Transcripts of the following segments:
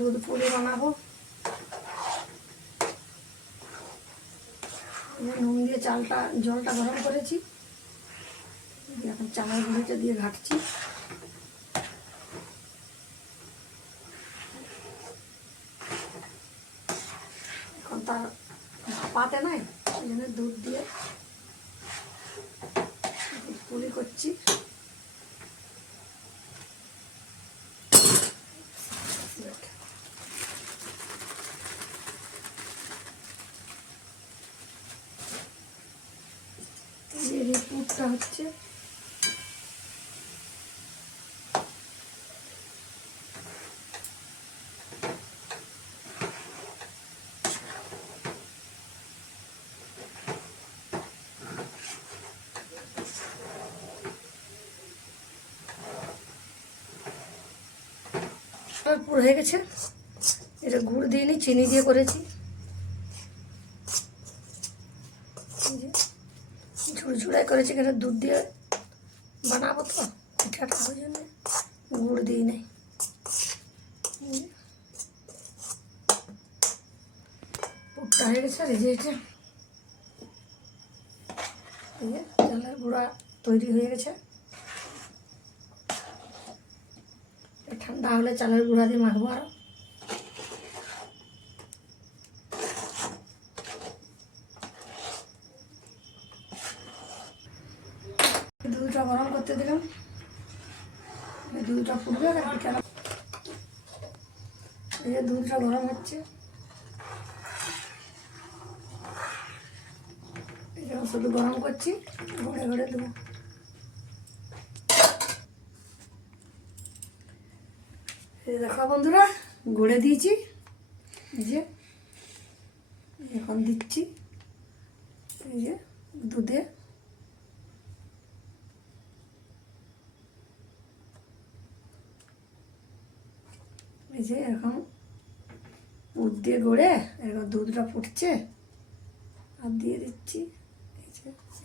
দুধ পুলি বানাবো। নুন দিয়ে জলটা গরম করেছি, এখন চালের গুঁড়িটা দিয়ে ঘাটছি। এখন তার ভাপাতে নাই, ওই জন্য দুধ দিয়ে পুলি করছি। এই পুরটা হচ্ছে পুরো হয়ে গেছে। এটা গুড় দিইনি, চিনি দিয়ে করেছি। ঝুড়ঝুড়াই করেছি, কেন দুধ দিয়ে বানাবো তো পিঠাটা, ওই জন্য গুড় দিই নাই। পুরটা হয়ে গেছে। আর এই যে এটা চালের গুঁড়া তৈরি হয়ে গেছে। ঠান্ডা হলে চালের গুঁড়া দিয়ে মাখবো। আর দুধটা গরম করতে দিলাম, দুধটা ফুটবে। এই যে দুধটা গরম হচ্ছে, শুধু গরম করছি, ঘরে ঘরে দেবো। দেখো বন্ধুরা, গড়ে দিয়েছি। এই যে এখন দিচ্ছি এই যে দুধে। এই যে এখন দুধ দিয়ে গড়ে এখন দুধটা ফুটছে, আর দিয়ে দিচ্ছি।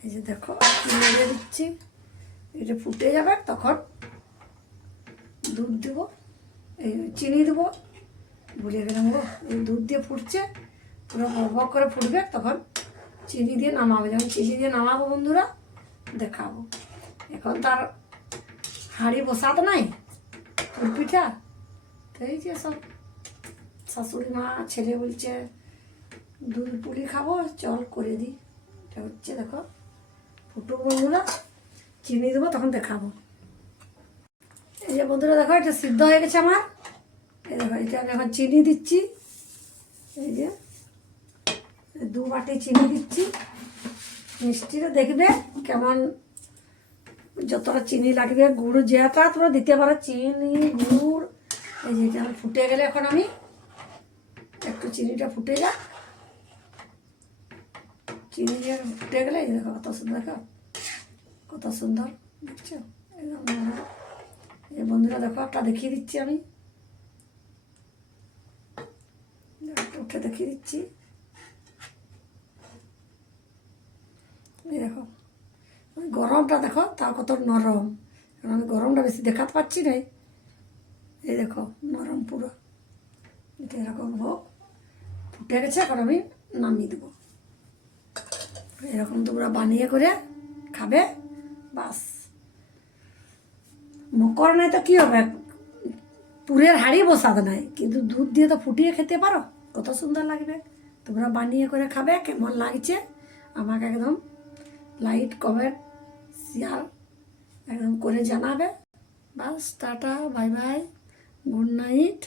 এই যে দেখো, নেড়ে দিচ্ছি। এটা ফুটে যাবে, তখন দুধ দেবো, এই চিনি দেবো। ভুলে গেলাম গো, এই দুধ দিয়ে ফুটছে, পুরো বক করে ফুটবে, তখন চিনি দিয়ে নামাবো। যখন চিনি দিয়ে নামাবো বন্ধুরা দেখাবো। এখন তার হাঁড়ি বসাতে নাই পুর পিঠা, তো এই যে সব শাশুড়ি মা ছেলে বলছে দুধ পুলি খাবো, চল করে দিই। এটা হচ্ছে দেখো ফুটো বন্ধুরা, চিনি দেবো, তখন দেখাবো। এই যে বন্ধুরা দেখো, এটা সিদ্ধ হয়ে গেছে আমার। এই দেখো, এটা আমি এখন চিনি দিচ্ছি। এই যে 2 বাটি চিনি দিচ্ছি। মিষ্টিটা দেখবে কেমন, যতটা চিনি লাগবে। গুড় যেটা তোমরা দিতে পারো, চিনি গুড়। এই যে এটা ফুটে গেলে, এখন আমি একটু চিনিটা ফুটে যাক, চিনি দিয়ে ফুটে গেলে এই দেখো কত সুন্দর, দেখো কত সুন্দর দেখছো। এই বন্ধুরা দেখো, একটা দেখিয়ে দিচ্ছি আমি, উঠে দেখিয়ে দিচ্ছি। এই দেখো গরমটা দেখো, তা কত নরম। কারণ আমি গরমটা বেশি দেখাতে পাচ্ছি না। এই দেখো নরম পুরো। এটা এরকম হোক, ফুটে গেছে, এখন আমি নামিয়ে দেবো। এরকম তোমরা বানিয়ে করে খাবে, বাস। মকর নাই তো কী হবে, পুরের হাঁড়ি বসাতে নাই, কিন্তু দুধ দিয়ে তো ফুটিয়ে খেতে পারো, কত সুন্দর লাগবে। তোমরা বানিয়ে করে খাবে, কেমন লাগছে আমাকে একদম লাইক, কমেন্ট, শেয়ার একদম করে জানাবে। বাস, tata, bye bye, good night.